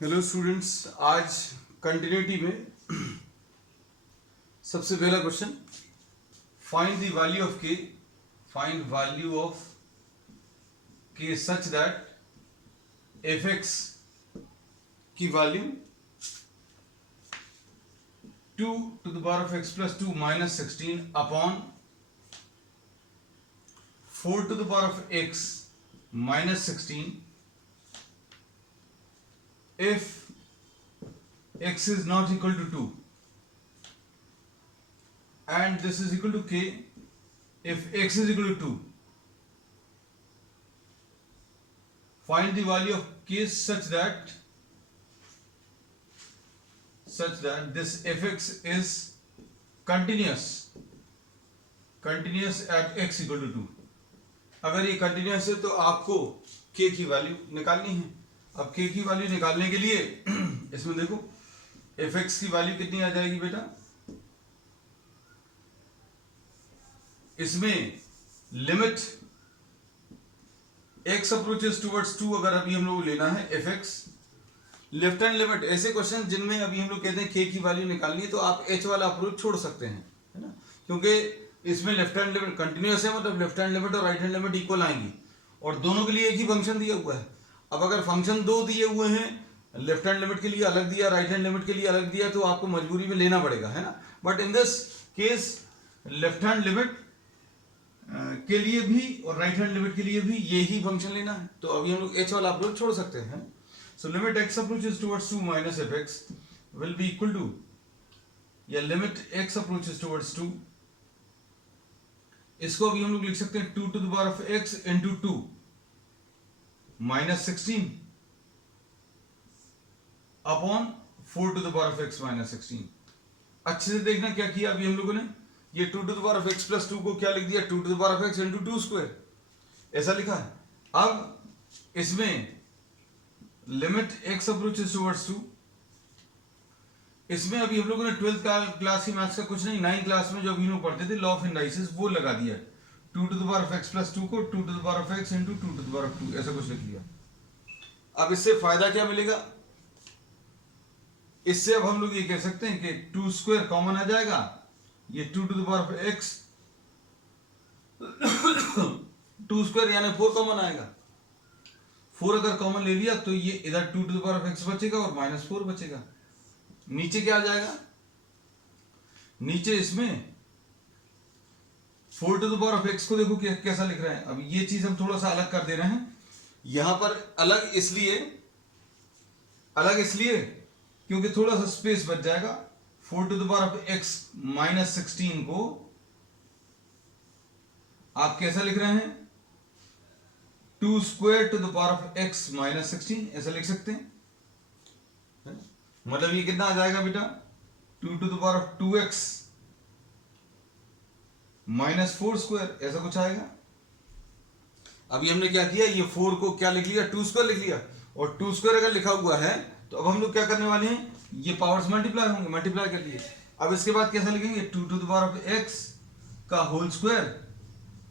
Hello students, आज continuity में सबसे पहला question, find the value of के, फाइंड वैल्यू ऑफ के सच दैट एफ एक्स की value 2 to the power of x plus 2 minus 16 upon 4 to the power of x minus 16 if x is not equal to 2 and this is equal to k if x is equal to 2. Find the value of k such that this fx is continuous at x equal to 2. अगर ये continuous है तो आपको k की वैल्यू निकालनी है. अब k की वैल्यू निकालने के लिए इसमें देखो fx की वैल्यू कितनी आ जाएगी बेटा. इसमें लिमिट x अप्रोचेस टुवर्ड्स 2 अगर अभी हम लोग लेना है fx, लेफ्ट हैंड लिमिट, ऐसे क्वेश्चन जिनमें अभी हम लोग कहते हैं k की वैल्यू निकालनी है तो आप h वाला अप्रोच छोड़ सकते हैं, है ना, क्योंकि इसमें लेफ्ट हैंड लिमिट कंटिन्यूस है, मतलब लेफ्ट हैंड लिमिट और राइट हैंड लिमिट इक्वल आएंगी और दोनों के लिए एक ही फंक्शन दिया हुआ है. अब अगर फंक्शन दो दिए हुए हैं, लेफ्ट हैंड लिमिट के लिए अलग दिया, राइट हैंड लिमिट के लिए अलग दिया, तो आपको मजबूरी में लेना पड़ेगा, है ना. But in this case left hand limit के लिए भी और राइट हैंड लिमिट के लिए भी यही फंक्शन लेना है, तो अभी हम लोग h वाला अप्रोच छोड़ सकते हैं. So limit x approaches towards 2 minus fx will be equal to, या लिमिट x अप्रोचेस टुवर्ड्स 2, इसको अभी हम लोग लिख सकते हैं 2 to the power of x into 2 minus 16 upon 4 to the power of x minus 16. अच्छे से देखना क्या किया अभी हम लोगों ने, ये 2 to the power of x plus 2 को क्या लिख दिया, 2 to the power of x into 2 square, ऐसा लिखा है. अब इसमें लिमिट x अप्रोचेस टुवर्ड्स 2, इसमें अभी हम लोगों ने 12th क्लास की मैथ्स का कुछ नहीं, 9th क्लास में जो अभी हम लोग पढ़ते थे लॉ ऑफ इंडाइसिस, वो लगा दिया. 2 to the power of x plus 2 को 2 to the power of x into 2 to the power of 2 ऐसा कुछ लिख लिया. अब इससे फायदा क्या मिलेगा, इससे अब हम लोग ये कह सकते हैं कि 2 स्क्वायर कॉमन आ जाएगा, ये 2 to the power of x 2 square यानी 4 कॉमन आएगा. 4 अगर कॉमन ले लिया तो ये इधर 2 to the power of x बचेगा और माइनस 4 बचेगा. नीचे क्या आ जाएगा, नीचे इसमें 4 to the power of x को देखो कैसा लिख रहे हैं. अब ये चीज हम थोड़ा सा अलग कर दे रहे हैं, यहां पर अलग इसलिए क्योंकि थोड़ा सा स्पेस बच जाएगा. 4 to the power of x minus 16 को आप कैसा लिख रहे हैं, 2 square to the power of x minus 16 ऐसा लिख सकते हैं. मतलब ये कितना आ जाएगा बेटा, 2 to the power of 2x minus 4 square ऐसा कुछ आएगा. अभी हमने क्या किया, ये 4 को क्या लिख लिया, 2 स्क्वायर लिख लिया, और 2 स्क्वायर अगर लिखा हुआ है तो अब हम लोग क्या करने वाले हैं, ये पावर्स मल्टीप्लाई होंगे, मल्टीप्लाई कर लिए. अब इसके बाद कैसा लिखेंगे, 2 to the power of x का होल स्क्वायर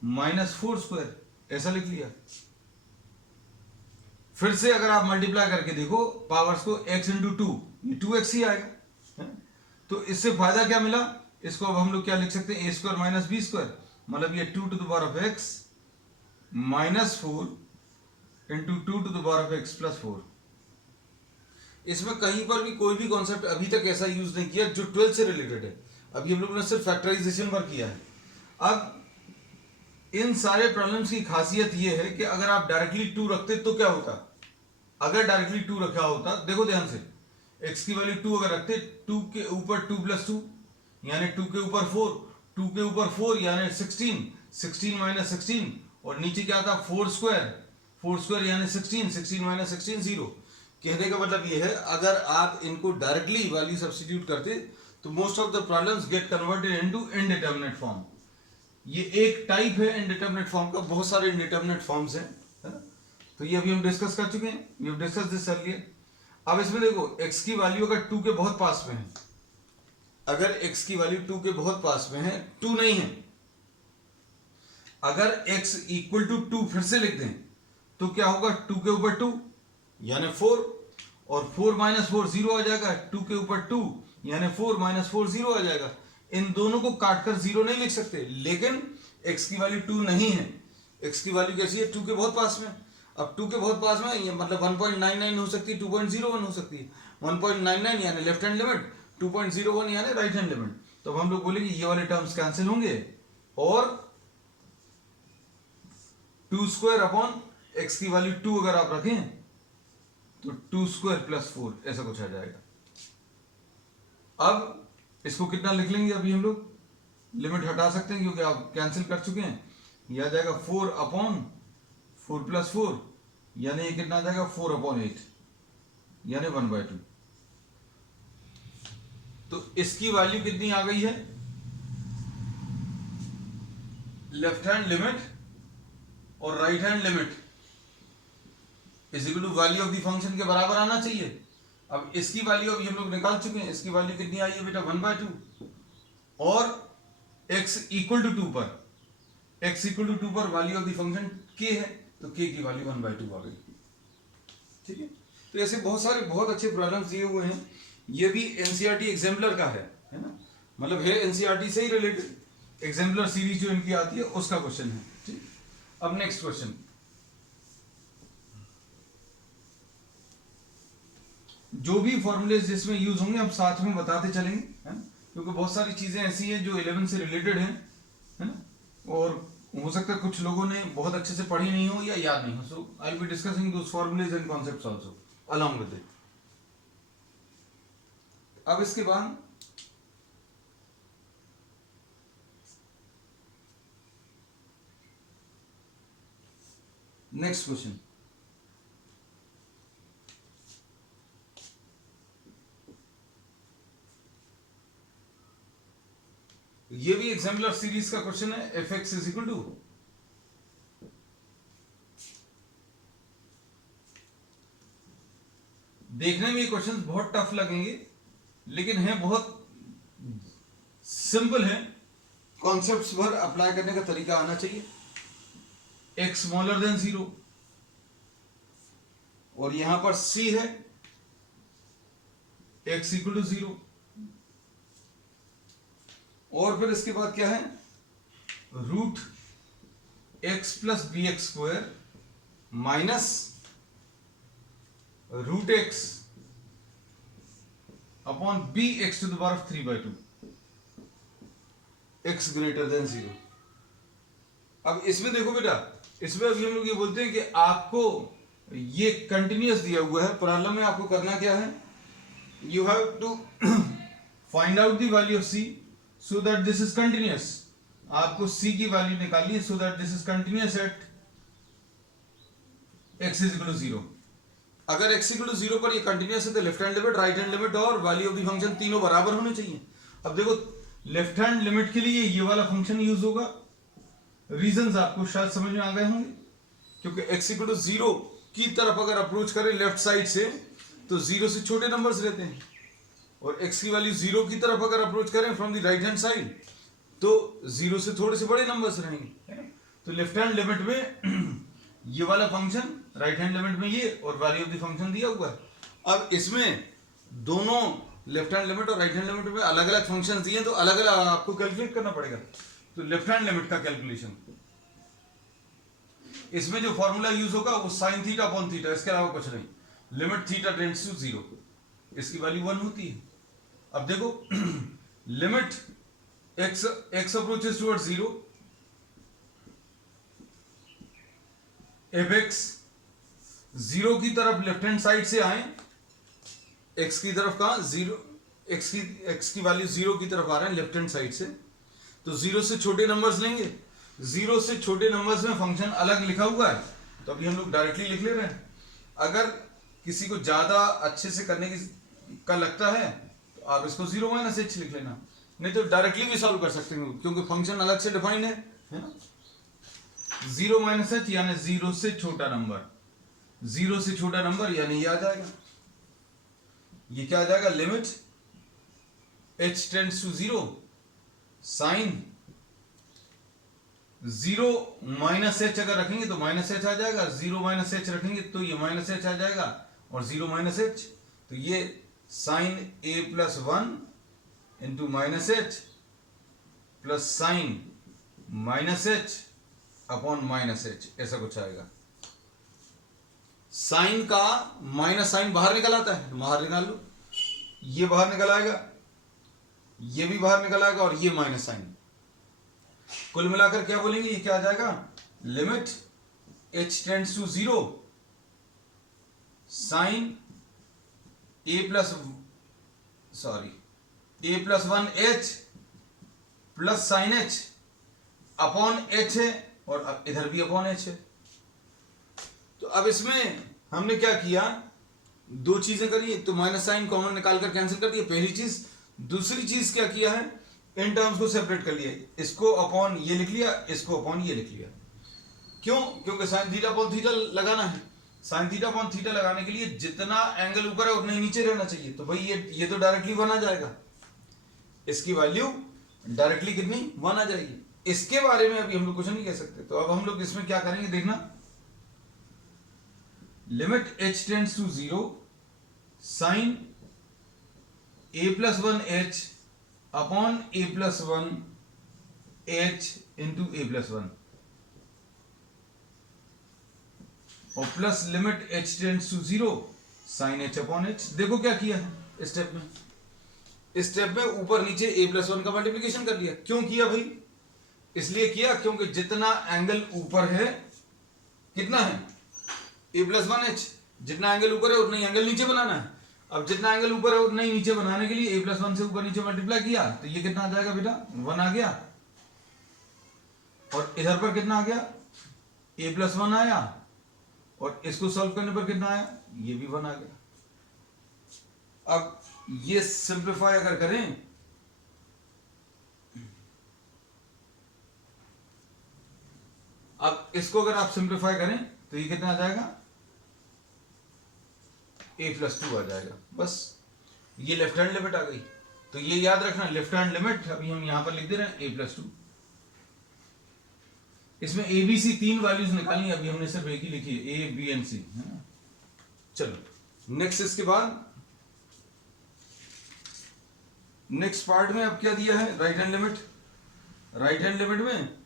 माइनस 4 स्क्वायर ऐसा लिख लिया. फिर से अगर आप मल्टीप्लाई करके देखो पावर्स को, x इंटू 2 ये 2x ही आएगा. तो इससे फायदा क्या मिला, इसको अब हम लोग क्या लिख सकते हैं, a square minus B square, मतलब ये 2 to the power of x minus 4 into 2 to the power of x plus 4. इसमें कहीं पर भी कोई भी कॉन्सेप्ट अभी तक ऐसा यूज नहीं किया जो 12 से रिलेटेड है. अभी हम लोगों ने सिर्फ फैक्टराइजेशन पर किया है. अब इन सारे प्रॉब्लम्स की खासियत यह है कि अगर आप डायरेक्टली 2 रखते तो क्या होता, अगर डायरेक्टली 2 रखा होता, देखो ध्यान से, x की वैल्यू 2 अगर रखते, 2 के ऊपर 2 प्लस 2 यानी 2 के ऊपर 4, 2 के ऊपर 4 यानी 16, 16 माइनस 16, और नीचे क्या था 4 स्क्वायर यानी 16, 16 माइनस 16 0. कहने का मतलब ये है, अगर आप इनको डायरेक्टली वैल्यू सब्स्टिट्यूट करते तो most of the problems get converted into indeterminate form. ये एक टाइप है इनडिटरमिनेट फॉर्म का, बहुत सारे इनडिटरमिनेट फॉर्म्स हैं, है ना. तो ये अभी हम डिस्कस कर चुके हैं, we have discuss this earlier. अब इसमें देखो x की वैल्यू अगर 2 के बहुत पास में है, अगर x की वैल्यू 2 के बहुत पास में है, 2 नहीं है, अगर x इक्वल टू 2 फिर से लिख दें तो क्या होगा, 2 के ऊपर 2 यानी 4, और 4 माइनस 4 जीरो आ जाएगा, 2 के ऊपर 2 यानी 4 माइनस 4 जीरो आ जाएगा। इन दोनों को काटकर जीरो नहीं लिख सकते, लेकिन x की वैल्यू 2 नहीं है। x की वैल्यू कैसी है? 2 के बहुत पास में। अब 2 के बहुत पास में ये मतलब 1.99 हो सकती है, 2.01 हो सकती है। 1.99 यानी लेफ्ट हैंड लिमिट, 2.01 यानी राइट हैंड लिमिट। तो हम लोग बोलेंगे ये वाले टर्म्स कैंसिल होंगे और 2 स्क्वायर अपॉन x की वैल्यू 2 अगर आप रखें तो 2 स्क्वायर प्लस 4 ऐसा कुछ आ जाएगा। अब इसको कितना लिख लेंगे? अभी हम लोग लिमिट हटा सकते हैं क्योंकि आप कैंसिल कर चुके हैं। यह आ जाएगा 4 अपॉन 4 प्लस 4 यानी ये कितना आ जाएगा? 4 अपॉन 8 यानी 1/2। तो इसकी वैल्यू कितनी आ गई है? लेफ्ट हैंड लिमिट और right hand limit is equal to value of the function के बराबर आना चाहिए। अब इसकी वैल्यू अभी हम लोग निकाल चुके हैं। इसकी वैल्यू कितनी आई है बेटा? 1/2। और x इक्वल टू 2 पर, x इक्वल टू 2 पर value of the function k है, तो k की वैल्यू 1/2 आ गई। ठीक है, तो ऐसे बहुत सारे बहुत अच्छे प्रॉब्लम्स दिए हुए हैं। ये भी एनसीईआरटी एग्जाम्पलर का है ना, मतलब है एनसीईआरटी से ही रिलेटेड। एग्जाम्पलर सीरीज जो इनकी आती है उसका क्वेश्चन है। ठीक, अब नेक्स्ट क्वेश्चन। जो भी फॉर्मूलेज जिसमें यूज होंगे हम साथ में बताते चलेंगे, है ना, क्योंकि बहुत सारी चीजें ऐसी हैं जो 11 से रिलेटेड हैं, है ना, और हो सकता है कुछ लोगों ने बहुत अच्छे से पढ़ी नहीं हो या याद नहीं हो। So I will be discussing those formulas and concepts also along with it. अब इसके बाद नेक्स्ट क्वेश्चन। ये भी एग्जाम्पलर सीरीज का क्वेश्चन है। F X is equal to, देखने में ये क्वेश्चन बहुत टफ लगेंगे लेकिन है बहुत सिंपल है। कॉन्सेप्ट्स पर अप्लाई करने का तरीका आना चाहिए। x स्मॉलर देन 0 और यहां पर c है x इक्वल टू 0 और फिर इसके बाद क्या है? Root x plus B x square minus root x upon B x to the power of 3/2 x greater than 0। अब इसमें देखो बेटा, इसमें अभी हम लोग ये बोलते हैं कि आपको ये कंटिन्यूअस दिया हुआ है। प्रॉब्लम में आपको करना क्या है? You have to find out the value of c so that this is continuous। आपको c की वैल्यू निकालनी है so that this is continuous at x is equal to 0। अगर x equal to 0 पर ये कंटिन्यूअस है तो left hand limit, right hand limit और वैल्यू ऑफ द फंक्शन तीनों बराबर होने चाहिए। अब देखो लेफ्ट हैंड लिमिट के लिए ये वाला फंक्शन यूज होगा। रीजंस आपको शायद समझ में आ गए होंगे, क्योंकि x equal to 0 की तरफ अगर अप्रोच करें लेफ्ट साइड से तो 0 से छोटे नंबर्स रहते हैं, और x की वैल्यू 0 की तरफ अगर अप्रोच करें from the right hand side तो 0 से थोड़े से बड़े नंबर्स रहेंगे, है ना। तो लेफ्ट हैंड लिमिट में ये वाला फंक्शन, राइट हैंड लिमिट में ये, और वैल्यू ऑफ द फंक्शन दिया हुआ है। अब इसमें दोनों लेफ्ट हैंड लिमिट और राइट हैंड लिमिट में अलग अलग फंक्शंस दिए, तो अलग अलग आपको कैलकुलेट करना पड़ेगा। तो लेफ्ट हैंड लिमिट का कैलकुलेशन, इसमें जो फॉर्मूला यूज होगा वो साइन थीटा अपॉन थीटा, इसके अलावा कुछ नहीं। लिमिट थीटा टेंड्स टू 0, इसकी वैल्यू 1 होती है। अब देखो limit x approaches towards 0, F x 0 की तरफ लेफ्ट हैंड साइड से आए, x की तरफ कहा 0, x की वैल्यू 0 की तरफ आ रहे हैं लेफ्ट हैंड साइड से, तो 0 से छोटे नंबर्स लेंगे। 0 से छोटे नंबर्स में फंक्शन अलग लिखा हुआ है, तो अभी हम लोग डायरेक्टली लिख ले रहे हैं। अगर किसी को ज्यादा अच्छे से करने का लगता है तो आप इसको 0 माइनस h लिख लेना, नहीं तो डायरेक्टली भी सॉल्व कर सकते हैं क्योंकि फंक्शन अलग से डिफाइन है ना। 0 माइनस h यानी 0 से छोटा नंबर, 0 से छोटा नंबर यानी ये आ जाएगा, ये क्या आ जाएगा? Limit h tends to 0 sine 0 minus h अगर रखेंगे तो माइनस h आ जाएगा, 0 माइनस h रखेंगे तो ये माइनस h आ जाएगा, और 0 माइनस h तो ये sine A plus one into minus H plus sine minus H upon minus H, ऐसा कुछ आएगा। साइन का माइनस साइन बाहर निकल आता है, बाहर निकाल लो, ये बाहर निकल आएगा, ये भी बाहर निकल आएगा और ये माइनस साइन। कुल मिलाकर क्या बोलेंगे, ये क्या आ जाएगा, limit h tends to 0 sine A plus one h plus sine h upon h है और अब इधर भी अपॉन एच है। तो अब इसमें हमने क्या किया, दो चीजें करी, तो माइनस साइन कॉमन निकालकर कैंसिल कर दिया पहली चीज। दूसरी चीज क्या किया है, इन टर्म्स को सेपरेट कर लिया, इसको अपॉन ये लिख लिया, इसको अपॉन ये लिख लिया। क्यों, क्योंकि साइन थीटा अपॉन थीटा लगाना है। साइन थीटा अपॉन थीटा लगाने के लिए जितना एंगल ऊपर है उतना ही नीचे रहना चाहिए। तो भाई ये तो डायरेक्टली 1 आ जाएगा, इसकी वैल्यू डायरेक्टली कितनी 1 आ जाएगी। इसके बारे में अभी हम लोग कुछ नहीं कह सकते। तो अब हम लोग इसमें क्या करेंगे देखना, limit h tends to 0 sine a plus one H upon a plus one H into a plus one और plus limit h tends to 0 sine h upon h। देखो क्या किया है स्टेप में, स्टेप में ऊपर नीचे a प्लस वन का मल्टीप्लीकेशन कर लिया। क्यों किया भाई, इसलिए किया क्योंकि जितना एंगल ऊपर है कितना है a प्लस वन एच, जितना एंगल ऊपर है उतना ही एंगल नीचे बनाना है। अब जितना एंगल ऊपर है उतना ही नीचे बनाने के लिए a प्लस वन से ऊपर नीचे मल्टीप्लाई किया, तो ये कितना आ जाएगा बेटा, 1 आ गया। और इधर पर कितना आ गया, a प्लस वन आया, और इसको सॉल्व करने पर कितना आया, ये भी 1 आ गया। अब ये सिंप्लीफाई अगर करें, अब इसको अगर आप सिंप्लीफाई करें तो ये कितना आ जाएगा, a प्लस 2 आ जाएगा। बस ये लेफ्ट हैंड लिमिट आ गई। तो ये याद रखना, लेफ्ट हैंड लिमिट अभी हम यहां पर लिख दे रहे हैं a प्लस 2। इसमें a b c तीन वैल्यूज निकालनी, अभी हमने सिर्फ एक ही लिखी है, a b एंड c, है ना। चलो नेक्स्ट, इसके बाद नेक्स्ट पार्ट में अब क्या दिया है, right hand limit. Right hand limit में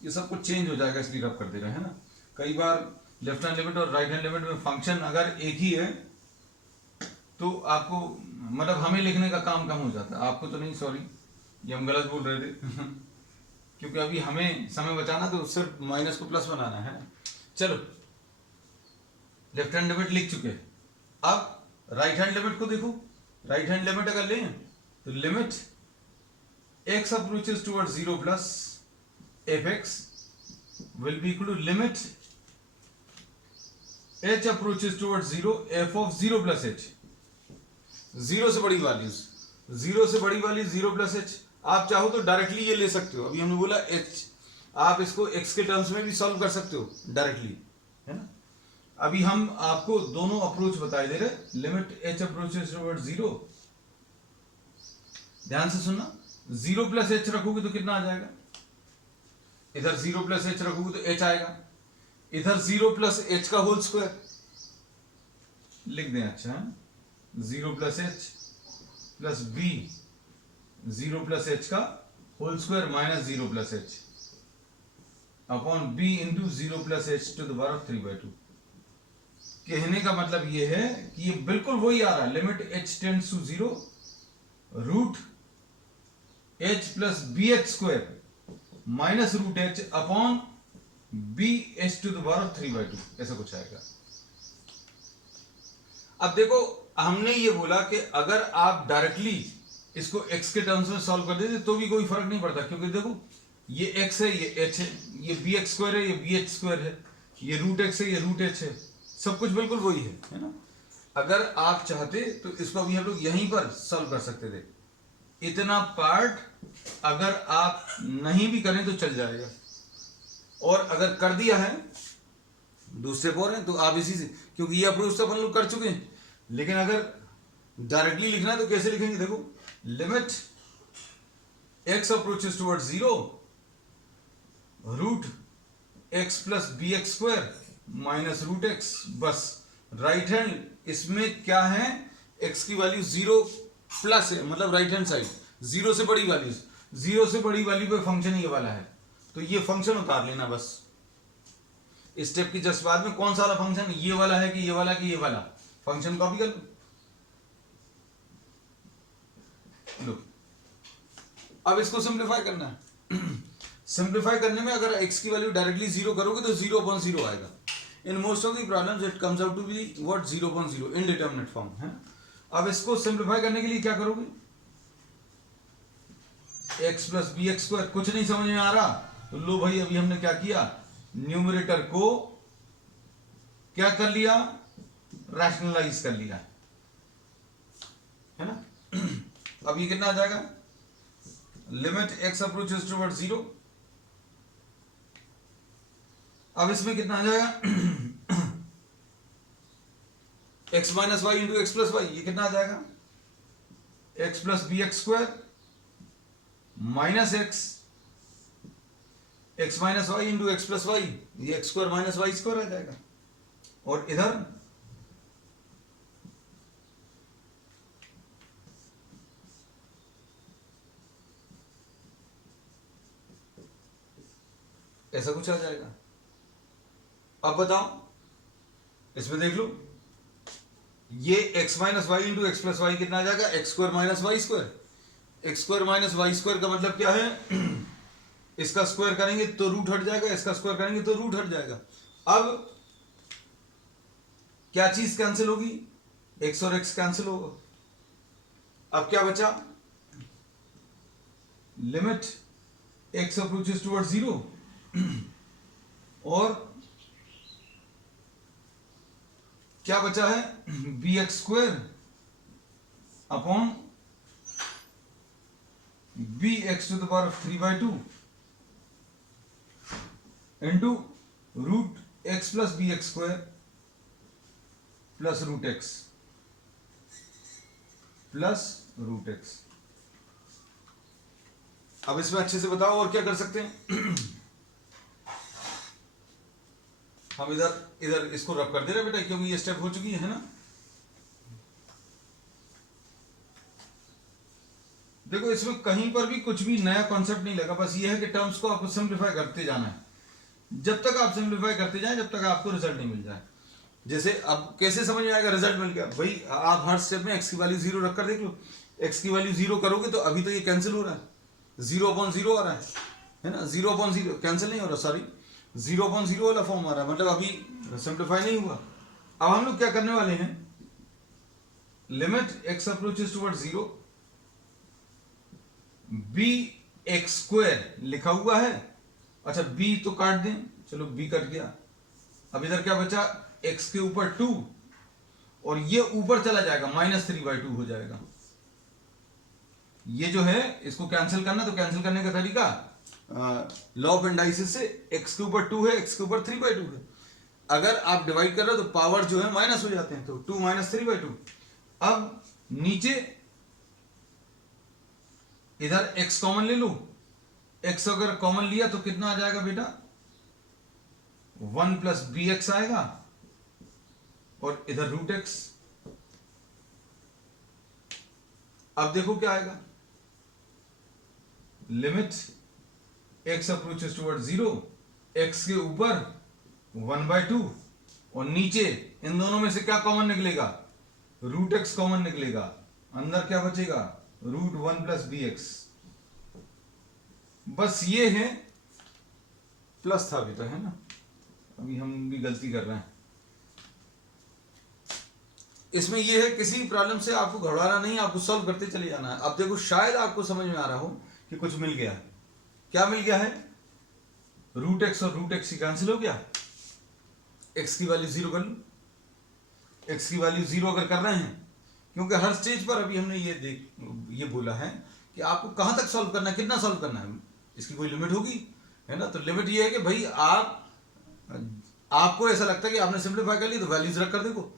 ये सब कुछ चेंज हो जाएगा, इसलिए रब कर दे रहे हैं ना। कई बार लेफ्ट हैंड लिमिट और राइट हैंड लिमिट में फंक्शन अगर एक ही है तो आपको मतलब हमें लिखने का काम कम हो जाता है, आपको तो नहीं, सॉरी ये हम गलत बोल रहे थे क्योंकि अभी हमें समय बचाना, तो सिर्फ माइनस को प्लस बनाना है। चलो लेफ्ट हैंड लिमिट लिख चुके हैं, अब राइट हैंड लिमिट को देखो। राइट हैंड लिमिट अगर लें तो limit x approaches towards 0 plus fx will be equal to limit h approaches towards 0 f of 0 plus h। 0 से बड़ी वैल्यूज, 0 से बड़ी वैल्यू 0 प्लस h। आप चाहो तो डायरेक्टली ये ले सकते हो, अभी हमने बोला h, आप इसको x के टर्म्स में भी सॉल्व कर सकते हो डायरेक्टली, है ना। अभी हम आपको दोनों अप्रोच बताए दे रहे। लिमिट h अप्रोचेस टुवर्ड्स 0, ध्यान से सुनना, 0 प्लस h रखोगे तो कितना आ जाएगा, इधर 0 प्लस h रखोगे तो h आएगा, इधर 0 प्लस h का होल स्क्वायर लिख दें। अच्छा, 0 plus h plus b 0 plus h का whole square minus 0 plus h upon b into 0 plus h to the power 3/2। कहने का मतलब ये है कि ये बिल्कुल वही आ रहा है, limit h tends to 0 root h plus B h square minus root h upon B h to the power 3/2, ऐसा कुछ आएगा। अब देखो हमने ये बोला कि अगर आप डायरेक्टली इसको x के टर्म्स में सॉल्व कर देते तो भी कोई फर्क नहीं पड़ता, क्योंकि देखो ये x है, ये h है, ये बी एक्स स्क्वायर है, ये बी एच स्क्वायर है, ये रूट x है, ये रूट h है, सब कुछ बिल्कुल वही है ना। अगर आप चाहते तो इसको अभी हम लोग यहीं पर सॉल्व कर सकते थे। इतना पार्ट अगर आप नहीं भी करें तो चल जाएगा, और अगर कर दिया है दूसरे पर है तो आप इसी से, क्योंकि ये अप्रोच तो अपन लोग कर चुके हैं। लेकिन अगर डायरेक्टली लिखना है तो कैसे लिखेंगे, देखो limit x approaches towards 0 root x plus B x square minus root x. बस राइट हैंड इसमें क्या है, एक्स की वैल्यू 0 प्लस है, मतलब राइट हैंड साइड 0 से बड़ी वैल्यू, 0 से बड़ी वैल्यू पे फंक्शन ये वाला है, तो ये फंक्शन उतार लेना बस। स्टेप की जस्ट बाद में कौन सा वाला फंक्शन, ये वाला है कि ये वाला कि ये वाला, फंक्शन कॉपी कर लो। अब इसको सिंप्लीफाई करना है। सिंप्लीफाई करने में अगर x की वैल्यू डायरेक्टली 0 करोगे तो 0/0 आएगा। In most of the problems it comes out to be what 0/0 indeterminate form है। अब इसको सिंप्लीफाई करने के लिए क्या करोगे, x plus B x square, कुछ नहीं समझ में आ रहा तो लो भाई, अभी हमने क्या किया, न्यूमरेटर को क्या कर लिया, रैशनलाइज कर लिया, है ना। अब ये कितना आ जाएगा, लिमिट x अप्रोचेस टुवर्ड 0। अब इसमें कितना आ जाएगा, x minus Y into x plus Y, ये कितना आ जाएगा, x plus B x square minus X minus Y into x plus Y, ये X square minus Y square आ जाएगा। और इधर ऐसा कुछ आ जाएगा। अब बताओ, इसमें देख लो, ये x minus Y into x plus y कितना आ जाएगा, x square minus Y square. X square minus Y square का मतलब क्या है, इसका स्क्वायर करेंगे तो रूट हट जाएगा, इसका स्क्वायर करेंगे तो रूट हट जाएगा। अब क्या चीज कैंसिल होगी, x और x कैंसिल होगा। अब क्या बचा, लिमिट x अप्रोचेस टुवर्ड्स 0 और क्या बचा है, B x square upon B x to the power 3/2 into root x plus B x square plus root x plus root x. अब इसमें अच्छे से बताओ और क्या कर सकते हैं। हम इधर इसको रब कर दे रहे बेटा, क्योंकि ये स्टेप हो चुकी है ना। देखो इसमें कहीं पर भी कुछ भी नया कॉन्सेप्ट नहीं लगा, बस ये है कि टर्म्स को आपको सिंप्लीफाई करते जाना है। जब तक आप सिंप्लीफाई करते जाएं जब तक आपको रिजल्ट नहीं मिल जाए। जैसे अब कैसे समझ में आएगा रिजल्ट मिल गया, भाई आप हर स्टेप में x की वैल्यू 0 रखकर देख लो। x की वैल्यू 0 करोगे तो अभी तो ये कैंसिल हो रहा है, 0/0 आ रहा है ना, 0/0 कैंसिल नहीं हो रहा, सॉरी 0/0 वाला फॉर्म आ रहा है, मतलब अभी सिंप्लीफाई नहीं हुआ। अब हम लोग क्या करने वाले हैं, limit x approaches towards 0 B x square लिखा हुआ है, अच्छा b तो काट दें, चलो b कट गया। अब इधर क्या बचा, x के ऊपर 2 और ये ऊपर चला जाएगा -3/2 हो जाएगा। ये जो है इसको कैंसिल करना, तो कैंसिल करने का तरीका लॉ ऑफ इंडाइसिस से, x के ऊपर 2 है, x के ऊपर 3/2 है। अगर आप डिवाइड कर रहे हो तो पावर जो है माइनस हो जाते हैं, तो 2 - 3/2। अब नीचे इधर x कॉमन ले लो, x अगर कॉमन लिया तो कितना आ जाएगा बेटा, 1 + bx आएगा और इधर रूट x। अब देखो क्या आएगा, limit x approaches toward 0, x के ऊपर 1/2 और नीचे इन दोनों में से क्या कॉमन निकलेगा, रूट x कॉमन निकलेगा, अंदर क्या बचेगा, √1 + bx। बस ये है, प्लस था अभी तो, है ना, अभी हम भी गलती कर रहे हैं। इसमें यह है किसी प्रॉब्लम से आपको घबराना नहीं, आपको सॉल्व करते चले जाना है। अब देखो शायद आपको समझ में आ रहा हो कि कुछ मिल गया है। क्या मिल गया है, रूट एक्स और रूट एक्स कैंसिल हो गया, एक्स की वैल्यू 0 कर लो। एक्स की वैल्यू 0 अगर कर रहे हैं, क्योंकि हर स्टेज पर अभी हमने ये बोला है कि आपको कहां तक सॉल्व करना है, कितना सॉल्व करना है, इसकी कोई लिमिट होगी, है ना। तो लिमिट ये है कि भाई आपको ऐसा लगता है कि आपने सिंप्लीफाई कर ली तो वैल्यूज रख कर देखो।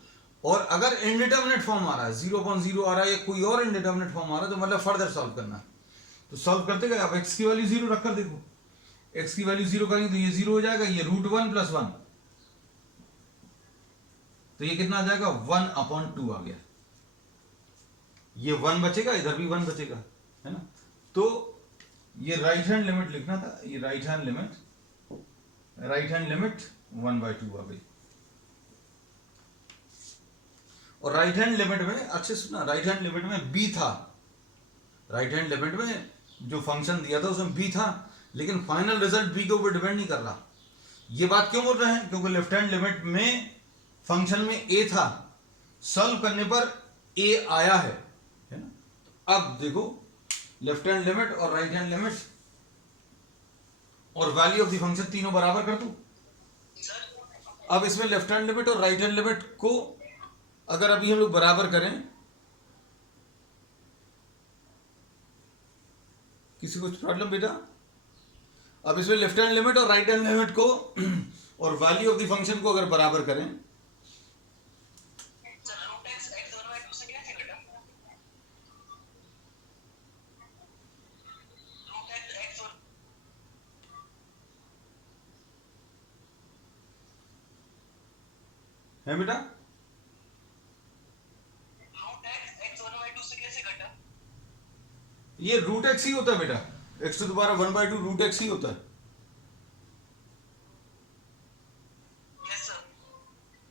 और अगर इनडिटरमिनेट फॉर्म आ रहा है, 0/0 आ रहा है या कोई और इनडिटरमिनेट फॉर्म आ रहा है, तो मतलब फर्दर सॉल्व करना है। तो सॉल्व करते गए आप एक्स की वैल्यू 0 रखकर देखो, x की वैल्यू 0 करेंगे तो ये 0 हो जाएगा, ये √1 + 1, तो ये कितना आ जाएगा 1/2 आ गया, ये 1 बचेगा, इधर भी 1 बचेगा, है ना। तो ये राइट हैंड लिमिट लिखना था, ये राइट हैंड लिमिट 1/2 आ गई। और राइट हैंड लिमिट में अच्छे सुना, राइट हैंड लिमिट में b था, राइट हैंड लिमिट में जो फंक्शन दिया था उसमें b था, लेकिन फाइनल रिजल्ट b के ऊपर डिपेंड नहीं कर रहा। ये बात क्यों बोल रहे हैं, क्योंकि लेफ्ट हैंड लिमिट में फंक्शन में a था, सॉल्व करने पर a आया है ना। अब देखो लेफ्ट हैंड लिमिट और राइट हैंड लिमिट और वैल्यू ऑफ द फंक्शन तीनों बराबर कर दूं। अब इसमें लेफ्ट हैंड लिमिट और राइट हैंड लिमिट को अगर अभी हम लोग बराबर करें, किसी को प्रॉब्लम बेटा? अब इसमें लेफ्ट हैंड लिमिट और राइट हैंड लिमिट को और वैल्यू ऑफ द फंक्शन को अगर बराबर करें, है बेटा? ये √x ही होता है बेटा, x to the power 1/2 √x ही होता है।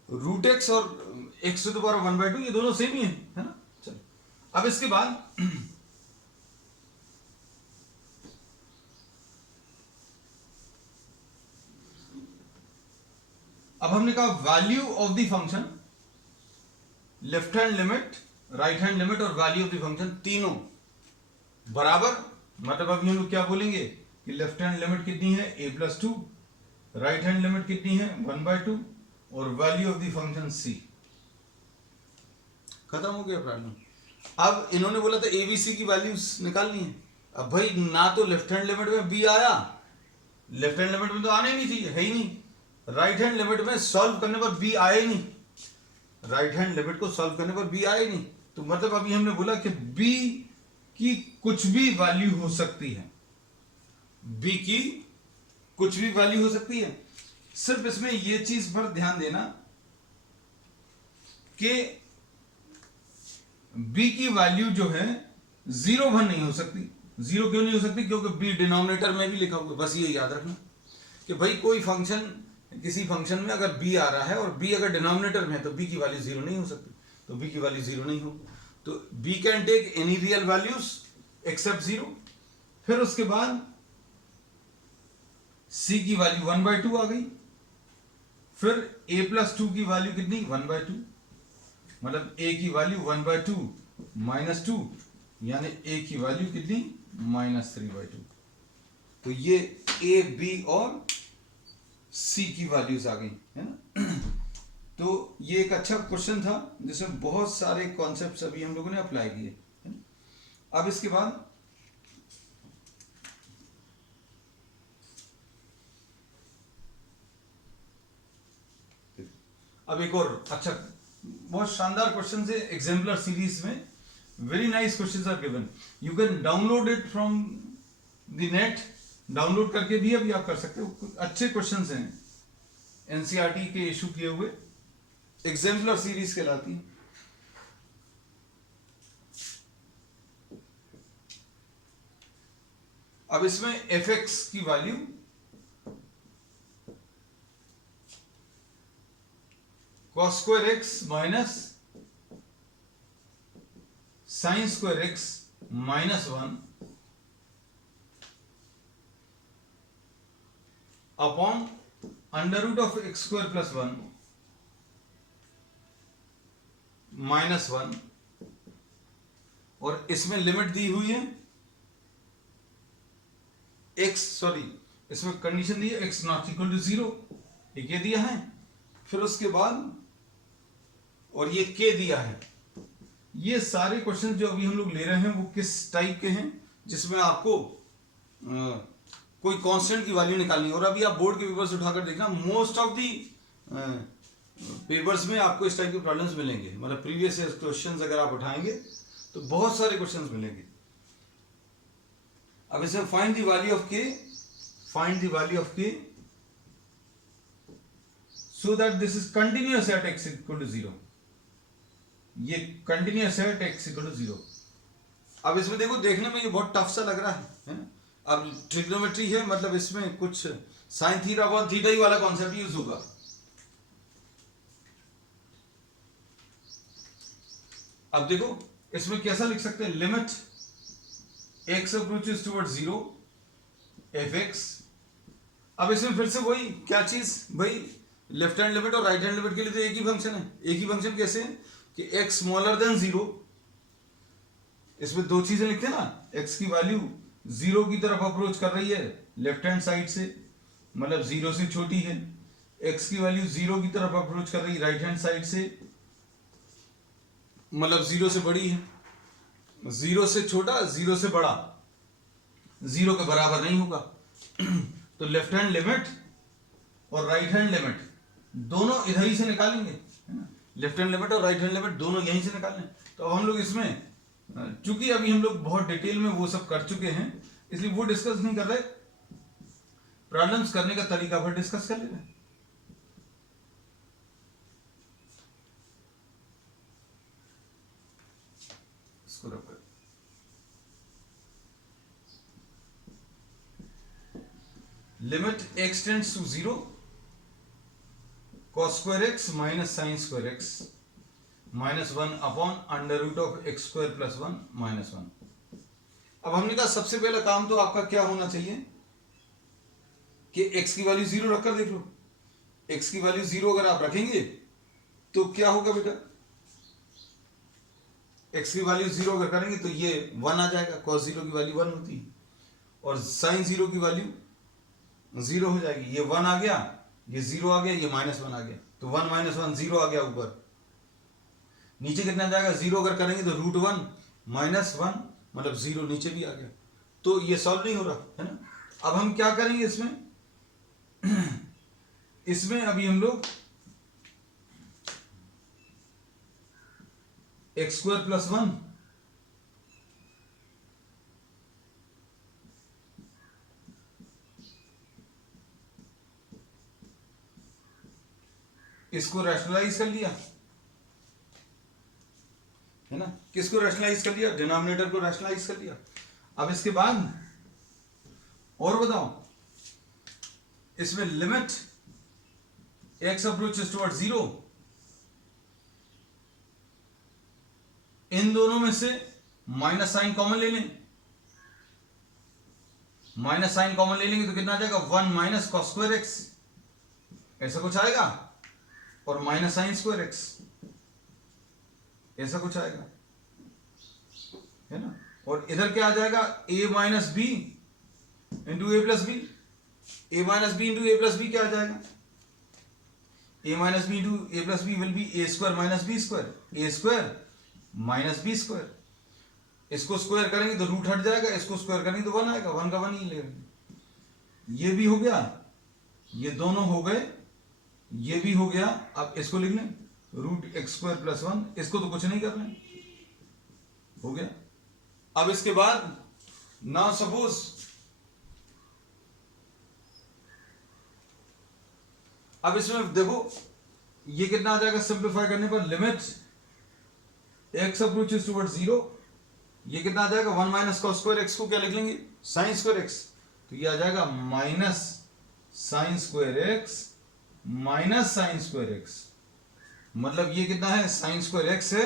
√x और x to the power 1/2 ये दोनों सेम ही है ना। चलो अब इसके बाद अब हमने कहा value of the function, left hand limit, right hand limit और वैल्यू ऑफ द फंक्शन तीनों बराबर, मतलब अभी हम लोग क्या बोलेंगे कि लेफ्ट हैंड लिमिट कितनी है a+2, राइट हैंड लिमिट कितनी है 1/2 और value of the function c। खत्म हो गया प्रॉब्लम। अब इन्होंने बोला था abc की वैल्यूज निकालनी है। अब भाई ना तो लेफ्ट हैंड लिमिट में b आया, लेफ्ट हैंड लिमिट में तो आना ही नहीं चाहिए, है ही नहीं। राइट हैंड लिमिट में सॉल्व करने पर b आया ही नहीं, राइट हैंड लिमिट को सॉल्व करने पर b आया ही नहीं। तो मतलब अभी हमने बोला कि b की कुछ भी वैल्यू हो सकती है, b की कुछ भी वैल्यू हो सकती है। सिर्फ इसमें यह चीज पर ध्यान देना कि b की वैल्यू जो है 0 नहीं हो सकती। 0 क्यों नहीं हो सकती? क्योंकि b डिनोमिनेटर में भी लिखा हुआ है। बस ये याद रखना कि भाई कोई फंक्शन, किसी फंक्शन में अगर b आ रहा है और b अगर डिनोमिनेटर में है तो b की वैल्यू 0 नहीं हो सकती, तो b की वैल्यू 0 नहीं होगी। तो b can take any real values except 0। फिर उसके बाद c की वैल्यू 1/2 आ गई, फिर a+2 की वैल्यू कितनी 1/2, मतलब a की वैल्यू 1/2 -2 यानी a की वैल्यू कितनी -3/2। तो ये a b और c की वैल्यूज आ गई, है ना। तो ये एक अच्छा क्वेश्चन था जिसमें बहुत सारे कॉन्सेप्ट्स अभी हम लोगों ने अप्लाई किए, है ना। अब इसके बाद अब एक और अच्छा बहुत शानदार क्वेश्चन है एग्जाम्पलर सीरीज में। Very nice questions are given, you can download it from the net, download करके भी अभी आप कर सकते हो। अच्छे क्वेश्चंस हैं, एनसीईआरटी के इशू किए हुए, एग्जाम्पलर सीरीज कहलाती है। अब इसमें f(x) की value cos² x minus sin² x -1 upon √(x² + 1 -1, और इसमें लिमिट दी हुई है इसमें कंडीशन दी है x नॉट इक्वल टू 0, एक ये दिया है, फिर उसके बाद और ये k दिया है। ये सारे क्वेश्चन जो अभी हम लोग ले रहे हैं वो किस टाइप के हैं, जिसमें आपको कोई कांस्टेंट की वैल्यू निकालनी है। और अभी आप बोर्ड के पेपर्स उठाकर देखना, मोस्ट ऑफ दी पेपर्स में आपको इस टाइप के प्रॉब्लम्स मिलेंगे, मतलब प्रीवियस ईयर क्वेश्चंस अगर आप उठाएंगे तो बहुत सारे क्वेश्चंस मिलेंगे। अब इसमें find the value of k, find the value of k so that this is continuous at x equal to 0. ये कंटिन्यूस है at x equal to 0. अब इसमें देखो, देखने में ये बहुत टफ सा लग रहा है ना. अब ट्रिग्नोमेट्री है, मतलब इसमें कुछ साइन थीटा अपॉन थीटा ही वाला कॉन्सेप्ट यूज होगा. अब देखो इसमें कैसा लिख सकते हैं, limit x approaches towards 0 fx. अब इसमें फिर से वही क्या चीज, भाई लेफ्ट हैंड लिमिट और राइट हैंड लिमिट के लिए तो एक ही फंक्शन है. एक ही फंक्शन कैसे है कि x स्मॉलर देन 0. इसमें दो चीजें लिखते हैं ना, x की वैल्यू 0 की तरफ अप्रोच कर रही है लेफ्ट हैंड साइड से, मतलब 0 से छोटी है. x की वैल्यू 0 की तरफ अप्रोच कर रही है राइट हैंड साइड से, मतलब 0 से बड़ी है. 0 से छोटा 0 से बड़ा 0 के बराबर नहीं होगा. तो लेफ्ट हैंड लिमिट और राइट हैंड लिमिट दोनों इधर ही से निकालेंगे, है ना. लेफ्ट हैंड लिमिट और राइट हैंड लिमिट दोनों यहीं से निकालें. तो अब हम लोग इसमें, चूंकि अभी हम लोग बहुत डिटेल में वो सब कर चुके हैं, इसलिए वो डिस्कस नहीं कर रहे, प्रॉब्लम्स करने का तरीका पर डिस्कस कर ले रहे हैं. इसको रखो. Limit x tends to 0 cos square x minus sin square x minus 1 upon under root of x square plus 1 minus 1. अब हमने कहा सबसे पहला काम तो आपका क्या होना चाहिए कि x की वैल्यू 0 रखकर देख लो. x की वैल्यू 0 अगर आप रखेंगे तो क्या होगा बेटा, x की वैल्यू 0 अगर करेंगे तो ये 1 आ जाएगा. cos 0 की वैल्यू 1 होती है और sin 0 की वैल्यू 0 हो जाएगी. ये 1 आ गया, ये 0 आ गया, ये माइनस 1 आ गया. तो 1 माइनस 1 0 आ गया ऊपर. नीचे कितना जाएगा, 0 अगर करेंगे तो रूट 1 माइनस 1 मतलब 0 नीचे भी आ गया. तो ये सॉल्व नहीं हो रहा है ना. अब हम क्या करेंगे इसमें, इसमें अभी हम लोग एक्स स्क्वायर प्लस 1 इसको रैशनलाइज कर लिया, है ना. किसको रैशनलाइज कर लिया, डिनोमिनेटर को रैशनलाइज कर लिया. अब इसके बाद और बताओ, इसमें लिमिट x अप्रोचेस टुवर्ड्स 0, इन दोनों में से माइनस साइन कॉमन ले लें. माइनस साइन कॉमन ले लेंगे तो कितना आ जाएगा, 1 माइनस कॉस स्क्वायर एक्स, ऐसा कुछ आएगा, और माइनस साइन स्क्वायर एक्स, ऐसा कुछ आएगा, है ना. और इधर क्या आ जाएगा, a minus B into A plus B. A minus B into A plus B क्या आ जाएगा, A minus B into A plus B will be A square minus B square. A square minus B square. इसको square करेंगे तो root हट जाएगा, इसको square करेंगे तो 1 आएगा. 1 का 1 ही लेंगे. ये भी हो गया, ये दोनों हो गए, ये भी हो गया. अब इसको लिख लें रूट एक्स स्क्वायर प्लस 1. इसको तो कुछ नहीं करना, हो गया. अब इसके बाद नाउ सपोज अब इसमें देखो ये कितना आ जाएगा सिंप्लीफाई करने पर, लिमिट x अप्रोचेस टुवर्ड्स 0, ये कितना आ जाएगा 1 माइनस कॉस स्क्वायर एक्स को क्या लिख लेंगे, साइन स्क्वायर एक्स. तो ये आ जाएगा minus sign square x minus sign square x. मतलब ये कितना है, साइन स्क्वायर एक्स है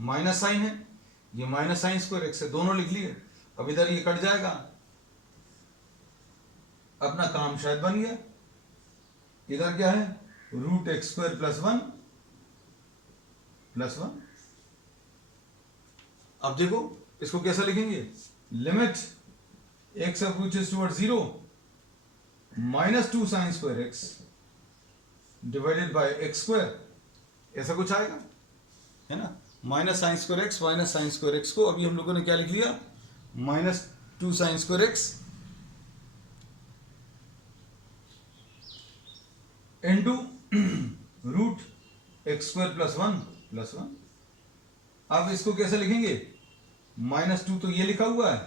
माइनस साइन है, ये माइनस साइन स्क्वायर एक्स है, दोनों लिख लिए. अब इधर ये कट जाएगा, अपना काम शायद बन गया. इधर क्या है, root x square plus 1 plus 1. अब देखो इसको कैसा लिखेंगे, limit x approaches towards 0 minus 2 sine square x divided by x square, ऐसा कुछ आएगा, है ना. माइनस साइन स्क्वायर एक्स को अभी हम लोगों ने क्या लिख लिया, minus 2 sine square x into root x square plus 1. अब इसको कैसे लिखेंगे, -2 तो ये लिखा हुआ है,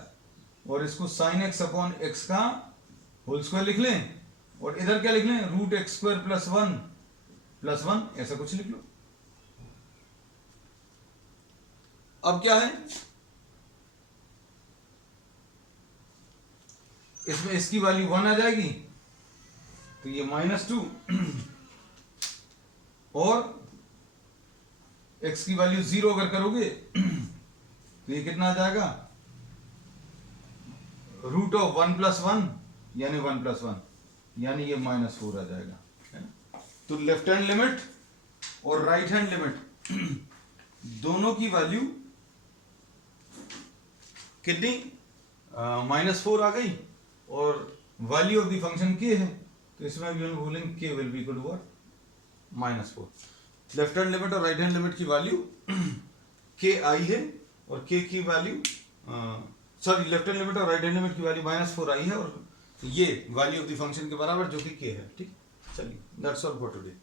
और इसको साइन एक्स अपॉन एक्स का होल स्क्वायर लिख लें और इधर क्या लिख लें, root x square plus one ऐसा कुछ लिख लो। अब क्या है, इसमें इसकी वैल्यू 1 आ जाएगी तो ये -2 और x की वैल्यू 0 अगर करोगे तो ये कितना आ जाएगा, रूट ऑफ 1 + 1 यानी 1 + 1 यानी ये -4 आ जाएगा, है ना। तो लेफ्ट हैंड लिमिट और राइट हैंड लिमिट दोनों की वैल्यू कितनी, -4 आ गई और value of the function k है तो इसमें भी हम बोलेंगे k will be equal to -4। Left hand limit और राइट हैंड लिमिट की वैल्यू k आई है और k की value sorry left hand limit और राइट हैंड लिमिट की वैल्यू -4 आई है और ये वैल्यू ऑफ द फंक्शन के बराबर जो कि k है, ठीक। चलिए दैट्स ऑल फॉर टुडे।